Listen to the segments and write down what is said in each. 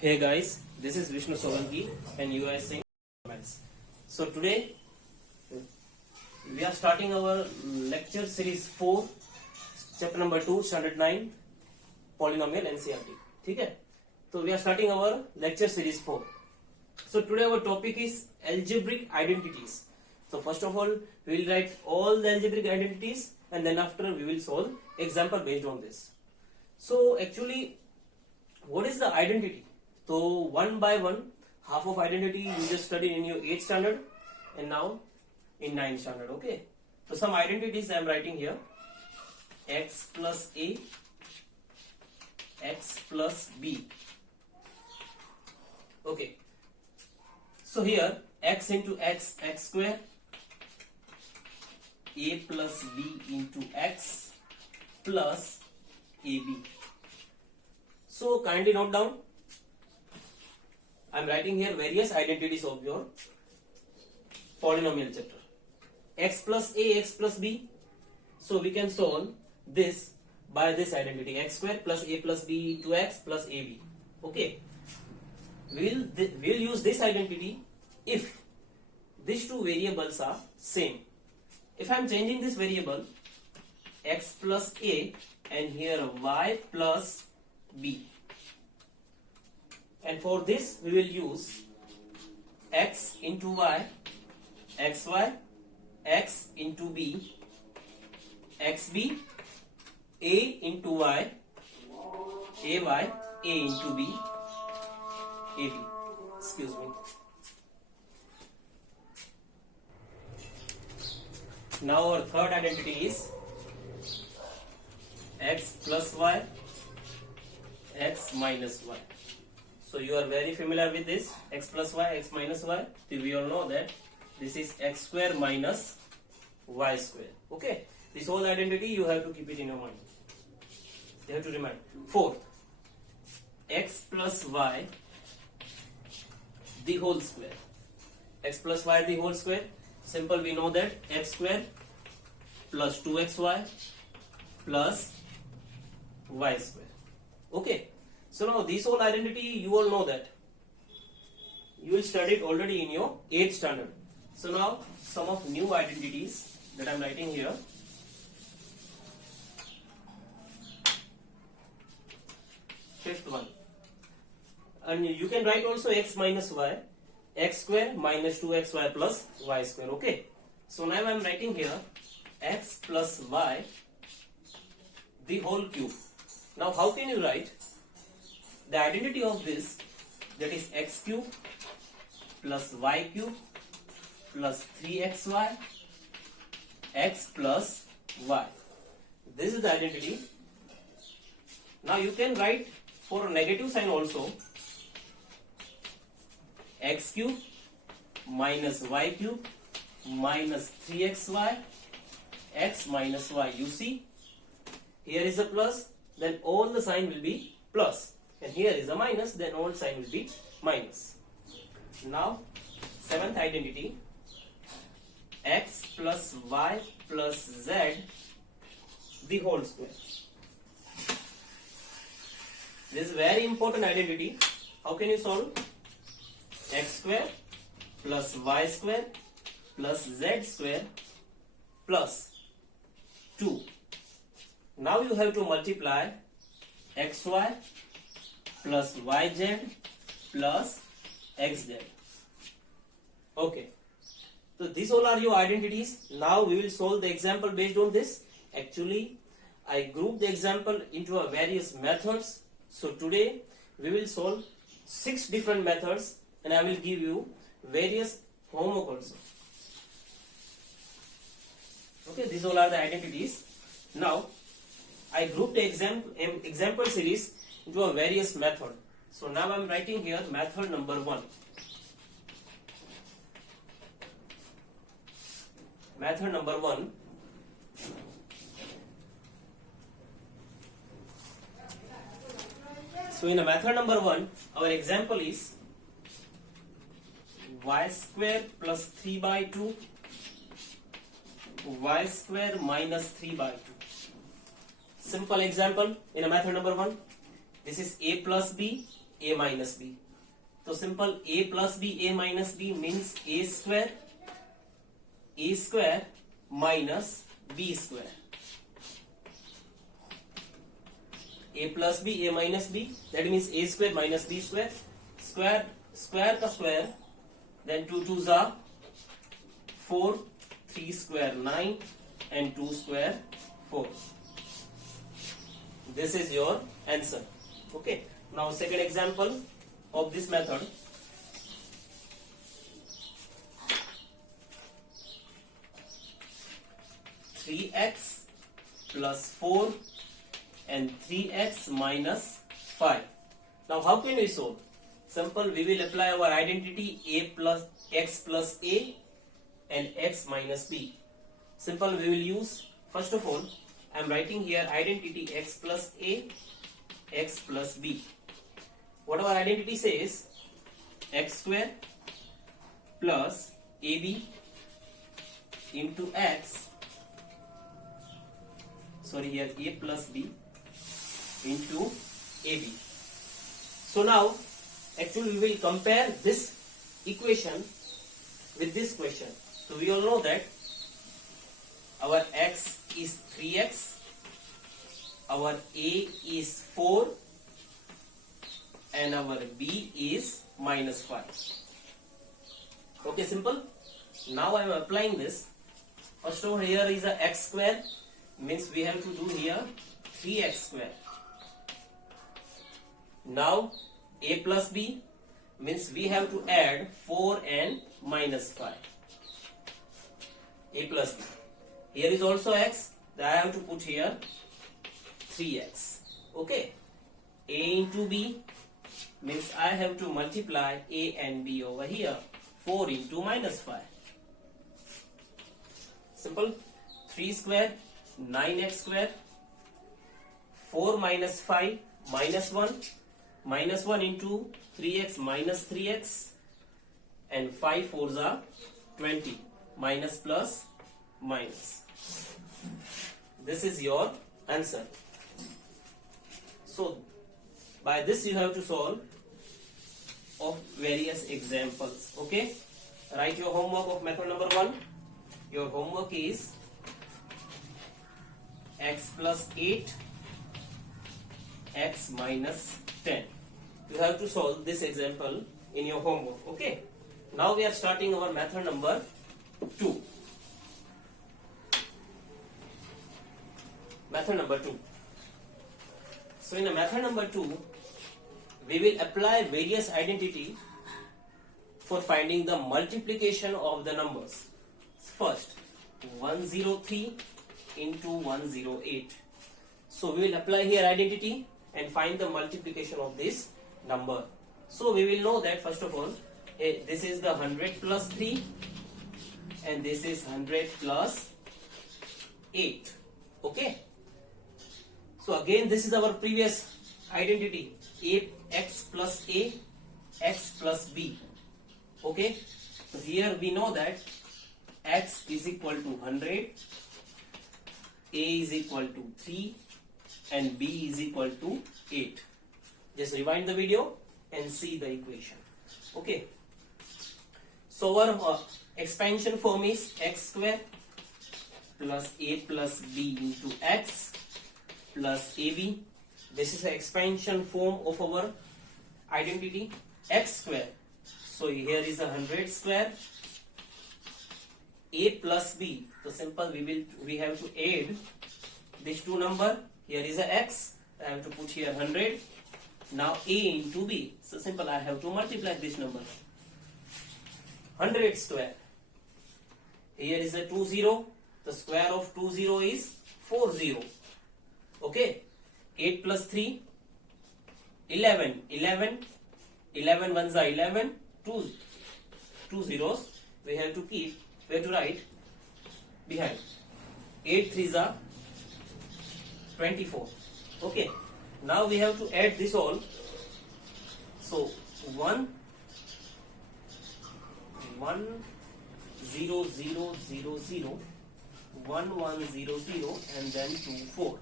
Hey guys, this is Vishnu Solanki and you are seeing Maths. So today we are starting our lecture series 4, chapter number 2, standard 9, polynomial NCERT. ठीक है? So we are starting our lecture series 4. So today our topic is algebraic identities. So first of all, we will write all the algebraic identities and then after we will solve example based on this. So actually, what is the identity? So one by one, half of identity you just studied in your 8th standard and now in 9th standard. Okay. So some identities I am writing here: x plus a, x plus b. Okay. So here x into x, x square, a plus b into x plus ab. So kindly note down. I am writing here various identities of your polynomial chapter. X plus a, x plus b. So we can solve this by this identity: x square plus a plus b into x plus ab. Okay. We'll use this identity if these two variables are same. If I am changing this variable x plus a and here y plus b. And for this we will use x into y, xy, x into b, xb, a into y, ay, a into b, ab. Excuse me. Now our third identity is x plus y, x minus y. So you are very familiar with this x plus y, x minus y. So we all know that this is x square minus y square. Okay. This whole identity you have to keep it in your mind. You have to remind. Fourth, x plus y the whole square. X plus y the whole square. Simple, we know that x square plus 2xy plus y square. Okay. So now this whole identity you all know that. You will study it already in your 8th standard. So now some of new identities that I am writing here. Fifth one. And you can write also x minus y, x square minus 2xy plus y square. Okay. So now I am writing here x plus y the whole cube. Now how can you write the identity of this, that is x cube plus y cube plus 3xy x plus y. This is the identity. Now you can write for a negative sign also x cube minus y cube minus 3xy x minus y. You see, here is a plus, then all the sign will be plus. And here is a minus, then all sign will be minus. Now, seventh identity, x plus y plus z the whole square. This is very important identity. How can you solve? X square plus y square plus z square plus 2. Now you have to multiply xy plus yz plus xz. Okay. So these all are your identities. Now we will solve the example based on this. Actually, I grouped the example into a various methods. So today we will solve 6 different methods and I will give you various homework also. Okay, these all are the identities. Now I grouped the example series into a various method. So now I am writing here method number 1. Method number 1. So in a method number 1, our example is y square plus 3 by 2, y square minus 3 by 2. Simple example in a method number 1. This is a plus b a minus b. So simple, a plus b, a minus b means a square minus b square. A plus b, a minus b, that means a square minus b square. Square का square, then 2 2s are 4, 3 square 9 and 2 square 4. This is your answer. Okay. Now second example of this method. Three x plus 4 and 3x minus 5. Now how can we solve? Simple, we will apply our identity a plus x plus a and x minus b. Simple, we will use, first of all, I am writing here identity x plus a, x plus b. What our identity says, x square plus ab into x, sorry here a plus b into ab. So now actually we will compare this equation with this question. So we all know that our x is 3x, our a is 4 and our b is minus 5. Okay, simple. Now I am applying this. First of all, here is a x square, means we have to do here 3x square. Now a plus b means we have to add 4 and minus 5. A plus b. Here is also x, I have to put here 3x. Okay. A into b means I have to multiply a and b over here. 4 into minus 5. Simple. 3 square, 9x square. 4 minus 5 minus 1. Minus 1 into 3x minus 3x. And 5 4s are 20. Minus plus minus. This is your answer. So by this you have to solve of various examples. Okay, write your homework of method number 1. Your homework is x plus 8, x minus 10. You have to solve this example in your homework. Okay, now we are starting our method number 2. Method number 2. So in the method number 2, we will apply various identity for finding the multiplication of the numbers. First, 103 into 108. So we will apply here identity and find the multiplication of this number. So we will know that first of all, this is the 100 plus 3 and this is 100 plus 8. Okay. So again, this is our previous identity, x plus a, x plus b. Okay. So here we know that x is equal to 100, a is equal to 3 and b is equal to 8. Just rewind the video and see the equation. Okay. So our expansion form is x square plus a plus b into x plus ab. This is the expansion form of our identity, x square. So here is 100 square, a plus b. So simple, we have to add these two number. Here is a x, I have to put here 100. Now a into b. So simple, I have to multiply this number. 100 square. Here is a 20. The square of 20 is 40. Okay. 8 plus 3, 11. 11 ones are 11. Two zeros. We have to keep, we have to write behind. 8 threes are 24. Okay. Now we have to add this all. So 1 0 0 0 0 1 1 0 0 and then 2 4.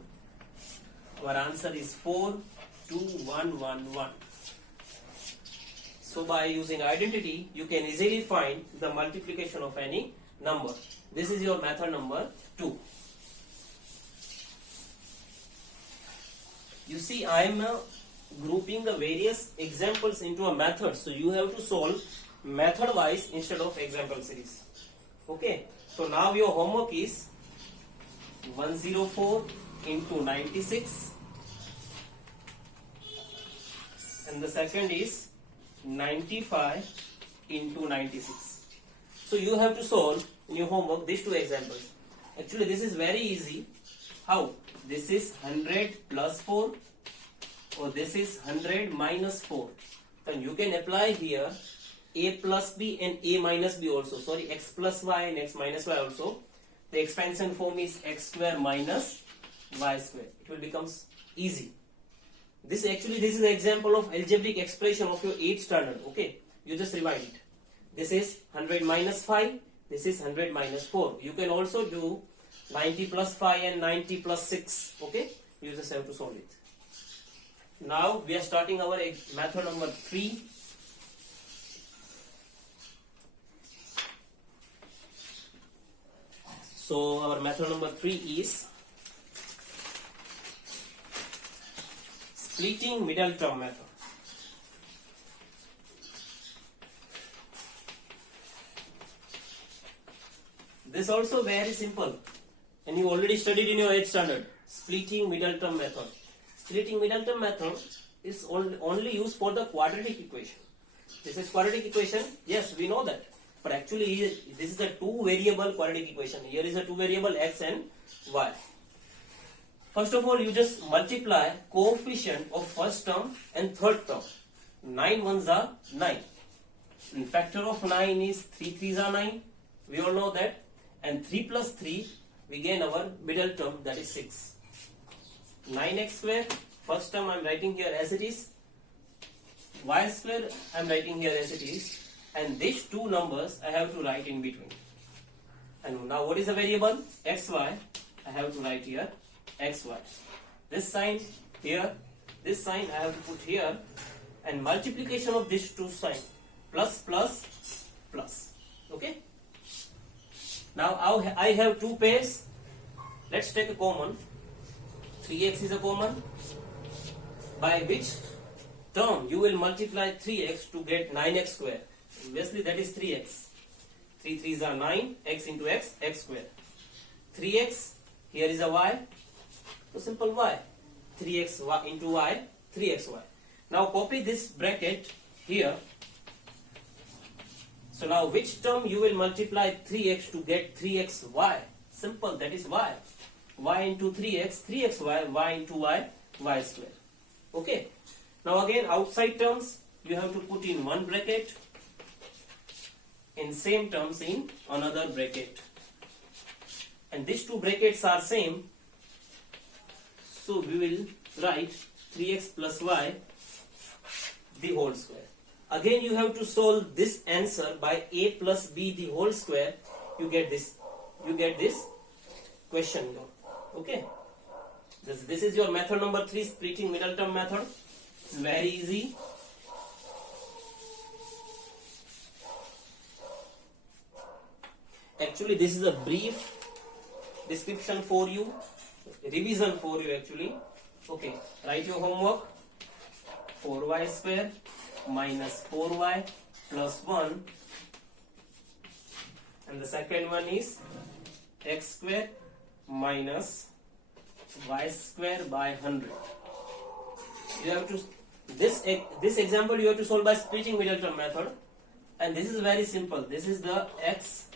Our answer is 4 2 1 1 1. So by using identity, you can easily find the multiplication of any number. This is your method number 2. You see, I am grouping the various examples into a method. So you have to solve method wise instead of example series. Okay. So now your homework is 104 into 96. And the second is 95 into 96. So you have to solve in your homework these two examples. Actually, this is very easy. How? This is 100 plus 4 or this is 100 minus 4. Then you can apply here a plus b and a minus b also. Sorry, x plus y and x minus y also. The expansion form is x square minus y square. It will become easy. This is an example of algebraic expression of your 8th standard. Okay, you just remind it. This is 100 minus 5. This is 100 minus 4. You can also do 90 plus 5 and 90 plus 6. Okay, you just have to solve it. Now we are starting our method number 3. So our method number 3 is splitting middle term method. This also very simple, and you already studied in your 8th standard. Splitting middle term method. Splitting middle term method is only used for the quadratic equation. This is quadratic equation. Yes, we know that. But actually, this is a 2 variable quadratic equation. Here is a 2 variable x and y. First of all, you just multiply coefficient of first term and third term. 9 ones are 9. And factor of 9 is 3 threes are 9. We all know that. And 3 plus 3, we gain our middle term, that is 6. 9x square, first term I am writing here as it is. Y square I am writing here as it is. And these two numbers I have to write in between. And now what is the variable? xy. I have to write here xy. This sign here, this sign I have to put here. And multiplication of these two signs. Plus, plus, plus. Okay? Now I have two pairs. Let's take a common. 3x is a common. By which term you will multiply 3x to get 9x square. Obviously that is 3x. 3 threes are 9. X into x, x square. 3x, here is a y. So simple y. 3x into y, 3xy. Now copy this bracket here. So now which term you will multiply 3x to get 3xy? Simple, that is y. Y into 3x, 3xy, y into y, y square. Okay. Now again outside terms you have to put in one bracket and same terms in another bracket. And these two brackets are same. So we will write 3x plus y the whole square. Again you have to solve this answer by a plus b the whole square. You get this question. Okay. This is your method number 3, splitting middle term method. It's very easy. Actually this is a brief description for you, revision for you actually. Okay, write your homework. 4y square minus 4y plus 1, and the second one is x square minus y square by 100. You have to this example you have to solve by splitting middle term method, and this is very simple. This is the x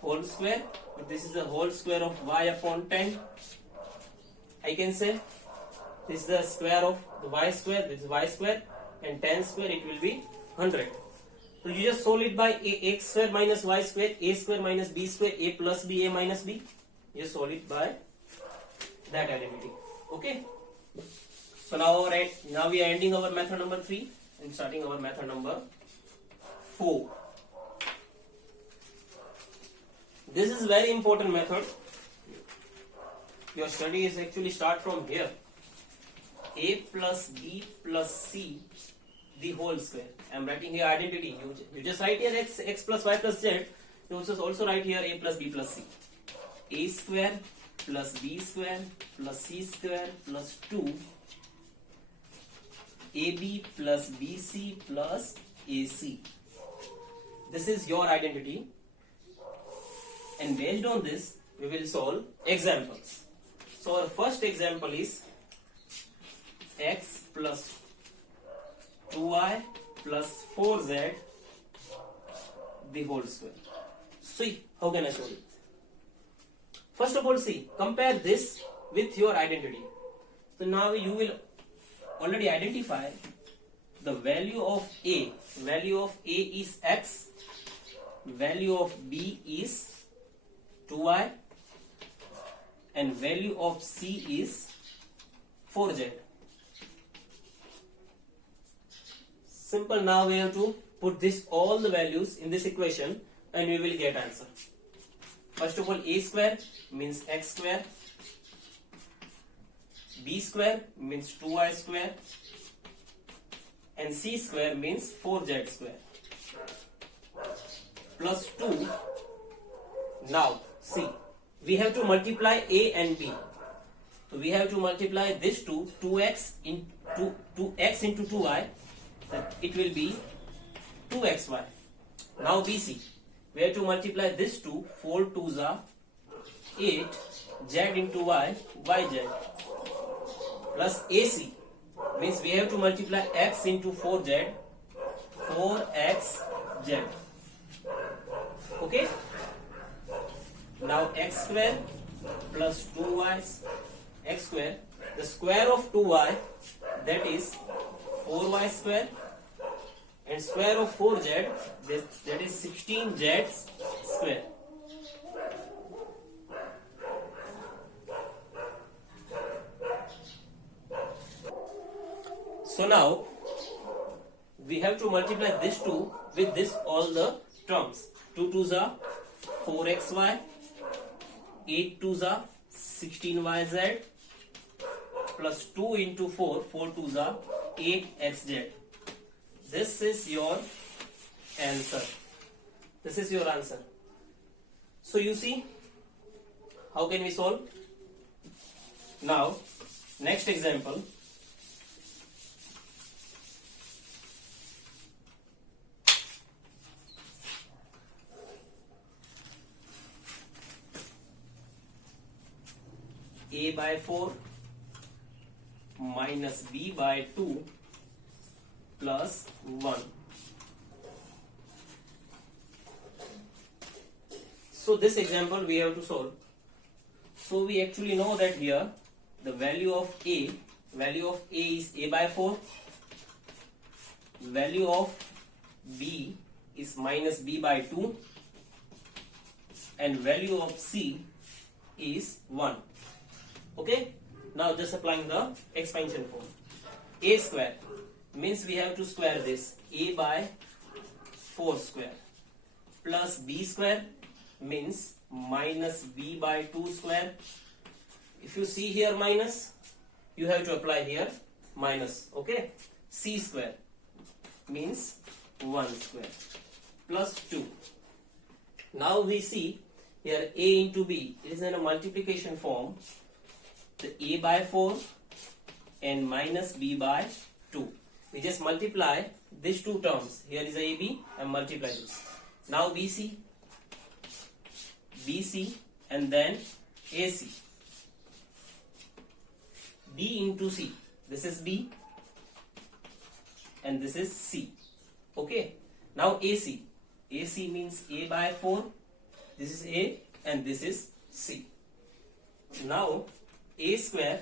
whole square, this is the whole square of y upon 10. I can say this is the square of the y square, this is y square, and 10 square it will be 100. So you just solve it by x square minus y square, a square minus b square, a plus b, a minus b. You just solve it by that identity. Okay. So now we are ending our method number 3 and starting our method number 4. This is very important method. Your study is actually start from here. A plus b plus c the whole square. I am writing here identity. You just write here x plus y plus z. You also write here a plus b plus c. A square plus b square plus c square plus 2 ab plus bc plus ac. This is your identity, and based on this we will solve examples. So our first example is x plus 2y plus 4z the whole square. See, how can I solve it? First of all, see, compare this with your identity. So now you will already identify the value of a. Value of a is x, value of b is 2y, and value of c is 4z. Simple. Now we have to put this all the values in this equation and we will get answer. First of all, a square means x square, b square means 2y square, and c square means 4z square plus 2. Now see, we have to multiply a and b. So we have to multiply this 2x into 2y, that it will be 2xy. Now bc, we have to multiply this 4 2s are 8, z into y, yz, plus ac means we have to multiply x into 4z, 4xz. Okay. Now x square plus 2y x square, the square of 2y, that is 4y square, and square of 4z, that is 16z square. So now we have to multiply this 2 with this all the terms. 2 2s are 4xy, 8 2s are 16yz, plus 2 into 4, 4 2s are 8xz. This is your answer. This is your answer. So you see, how can we solve? Now, next example. A by 4 minus b by 2 plus 1. So this example we have to solve. So we actually know that here the value of a is a by 4, value of b is minus b by 2, and value of c is 1. Okay, now just applying the expansion form. A square means we have to square this, a by 4 square, plus b square means minus b by 2 square. If you see here minus, you have to apply here minus. Okay, c square means 1 square plus 2. Now we see here a into b, it is in a multiplication form. The a by 4 and minus b by 2. We just multiply these two terms. Here is ab and multiply this. Now bc, and then ac. b into c. This is b and this is c. Okay. Now ac. ac means a by 4. This is a and this is c. Now a square,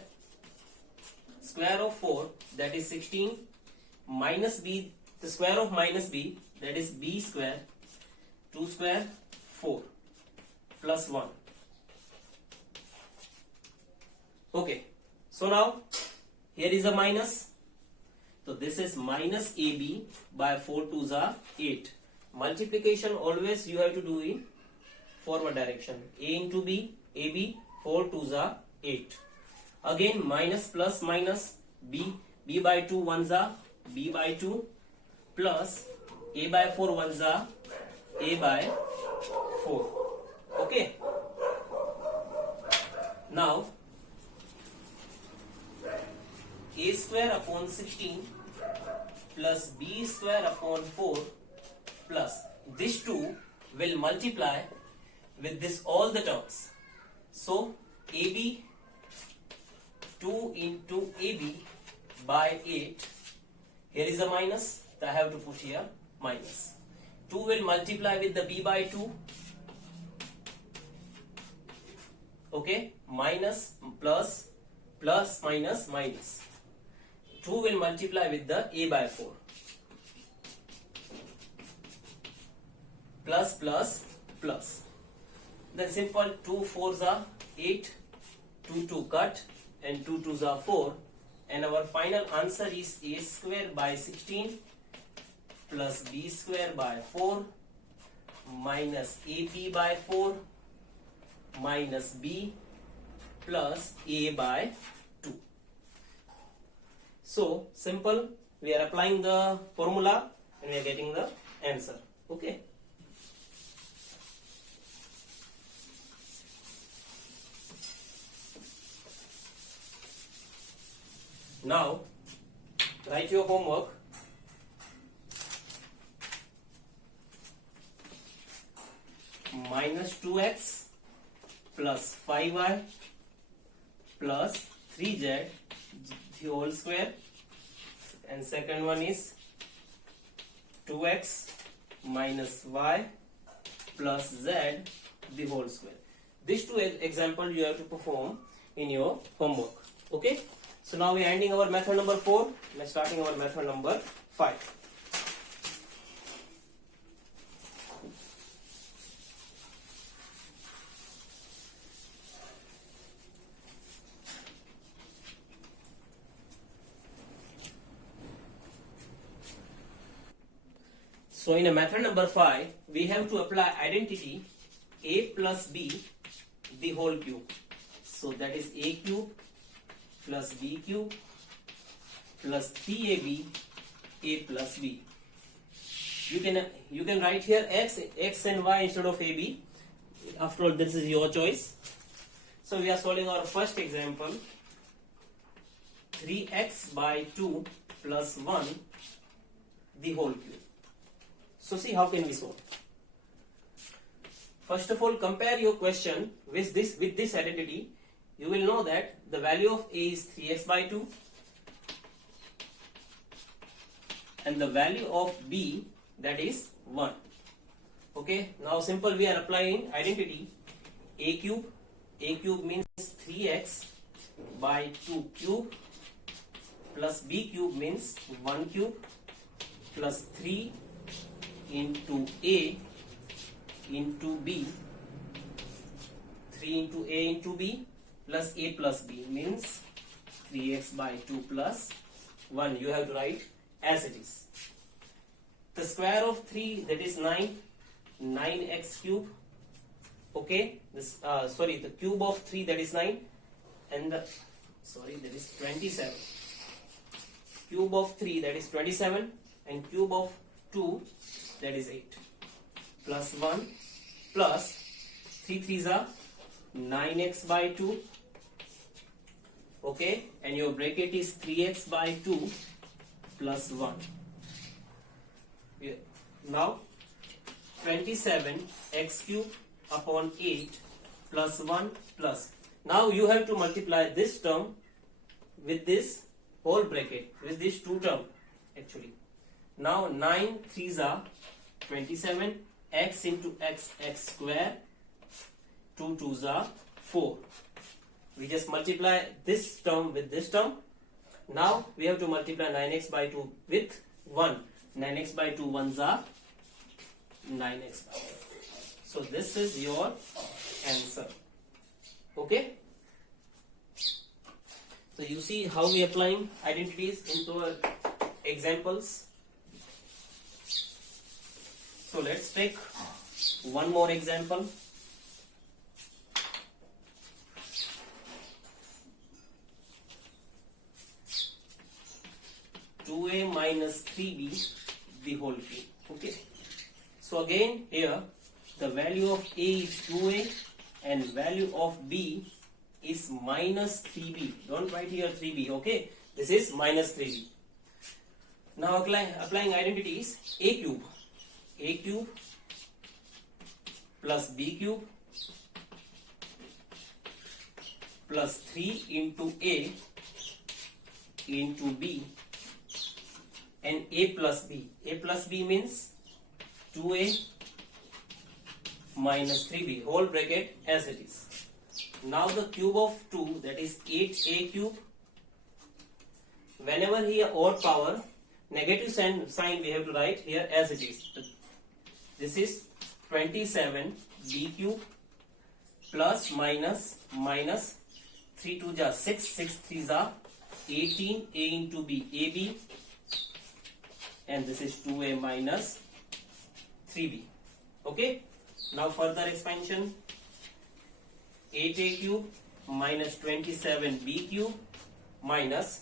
square of 4, that is 16, minus b, the square of minus b, that is b square, 2 square, 4, plus 1. Okay, so now here is a minus. So this is minus ab by 4 2s are 8. Multiplication always you have to do in forward direction. A into b, ab, 4 2s are 8. Again minus plus minus b by 2 1s are b by 2, plus a by 4 ones are a by 4. Okay. Now a square upon 16 plus b square upon 4 plus this 2 will multiply with this all the terms. So AB 2 into AB by 8. Here is a minus, so I have to put here minus. 2 will multiply with the b by 2. Okay, minus plus plus minus minus. 2 will multiply with the a by 4. Plus plus plus. Then simple 2 4s are 8, 2 2 cut and 2 2s are 4, and our final answer is a square by 16 plus b square by 4 minus ab by 4 minus b plus a by 2. So simple, we are applying the formula and we are getting the answer. Okay. Now write your homework. Minus 2x plus 5y plus 3z the whole square, and second one is 2x minus y plus z the whole square. These two examples you have to perform in your homework. Okay. So now we are ending our method number 4. We are starting our method number 5. So in a method number 5, we have to apply identity a plus b the whole cube. So that is a cube plus b cube plus 3ab a plus b. You can write here x and y instead of ab. After all, this is your choice. So we are solving our first example. 3x by 2 plus 1 the whole cube. So see how can we solve. First of all, compare your question with this identity. You will know that the value of a is 3x by 2 and the value of b, that is 1. Okay, now simple, we are applying identity a cube. A cube means 3x by 2 cube plus b cube means 1 cube plus 3 into a into b, 3 into a into b plus a plus b means 3x by 2 plus 1. You have to write as it is. The square of 3, that is 9, 9x cube. Okay, this the cube of 3, that is 9, and that is 27. Cube of 3, that is 27, and cube of 2, that is 8, plus 1 plus 3 3s are 9x by 2. Okay, and your bracket is 3x by 2 plus 1. Here. Now 27x cube upon 8 plus 1 plus. Now you have to multiply this term with this whole bracket, with these two terms actually. Now 9 3s are 27, x into x, x square, 2 2s are 4. We just multiply this term with this term. Now we have to multiply 9x by 2 with 1. 9x by 2 ones are 9x by 2. So this is your answer. Okay. So you see how we are applying identities into our examples. So let's take one more example. (2a minus 3b the whole cube. Okay. So again here the value of A is 2A and value of B is minus 3B. Don't write here 3B. Okay. This is minus 3B. Now applying identities. A cube plus B cube plus 3 into A into B and A plus B. A plus B means 2A minus 3B whole bracket as it is. Now the cube of 2, that is 8A cube. Whenever here odd power, negative sign we have to write here as it is. This is 27B cube plus minus 3 2 ja 6, 6 3 ja 18, A into B, AB, and this is 2A minus 3B. Okay. Now further expansion. 8A cube minus 27B cube minus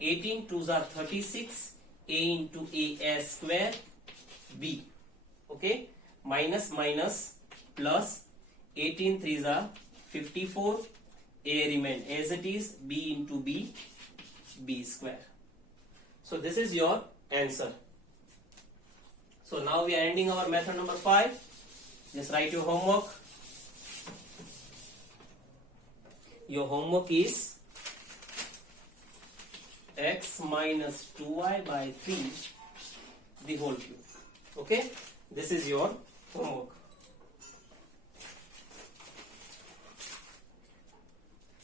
18 2s are 36, A into A square B. Okay. Minus plus 18 3s are 54, A remain as it is, B into B square. So this is your answer. So now we are ending our method number 5. Just write your homework. Your homework is x minus 2y by 3 the whole cube. Okay. This is your homework.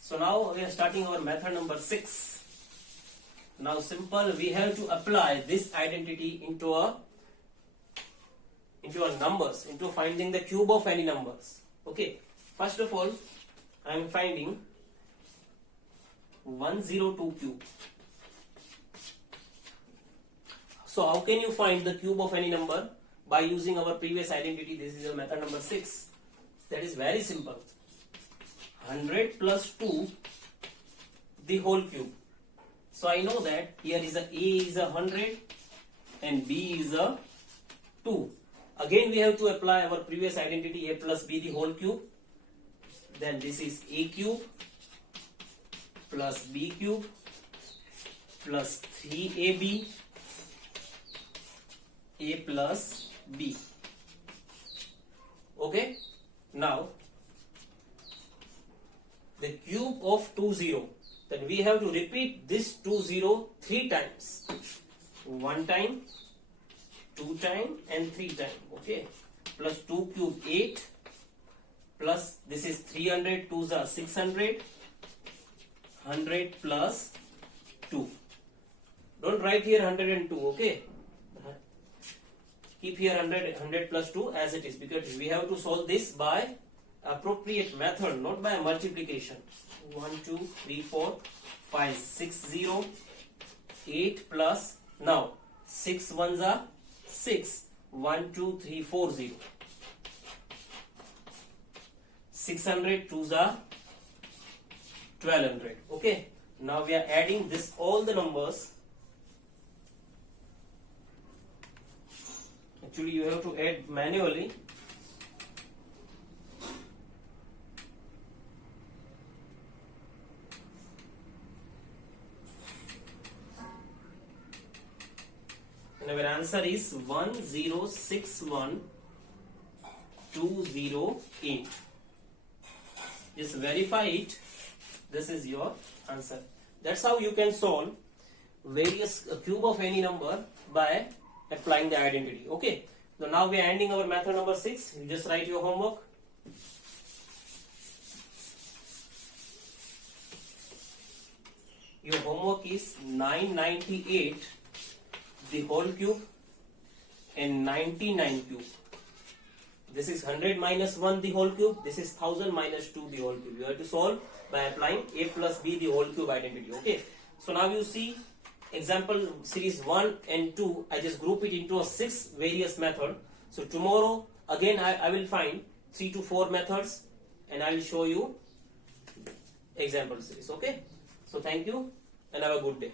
So now we are starting our method number 6. Now simple, we have to apply this identity into our numbers, into finding the cube of any numbers. Okay. First of all, I am finding 102 cube. So how can you find the cube of any number? By using our previous identity. This is your method number 6. That is very simple. 100 plus 2 the whole cube. So I know that here is a is a 100 and B is a 2. Again we have to apply our previous identity, A plus B the whole cube. Then this is A cube plus B cube plus 3AB A plus B. Okay. Now the cube of 20, then we have to repeat this 20 3 times. 1 time, 2 time and 3 time. Okay. Plus 2 cube 8 plus this is 300, 2s are 600, 100 plus 2. Don't write here 102. Okay. Keep here 100 plus 2 as it is, because we have to solve this by appropriate method, not by multiplication. 1 2 3 4 5 6 0 8 plus, now 6 ones are 6, 1 2 3 4 0, 600, 2s are 1200. Okay. Now we are adding this all the numbers. Actually you have to add manually. And our answer is 1061208. Just verify it. This is your answer. That's how you can solve various cube of any number by applying the identity. Okay. So now we are ending our method number 6. You just write your homework. Your homework is 998 the whole cube and 99 cube. This is 100 minus 1 the whole cube. This is 1000 minus 2 the whole cube. You have to solve by applying A plus B the whole cube identity. Okay. So now you see example series 1 and 2. I just group it into a 6 various method. So tomorrow again I will find 3 to 4 methods and I will show you example series. Okay. So thank you and have a good day.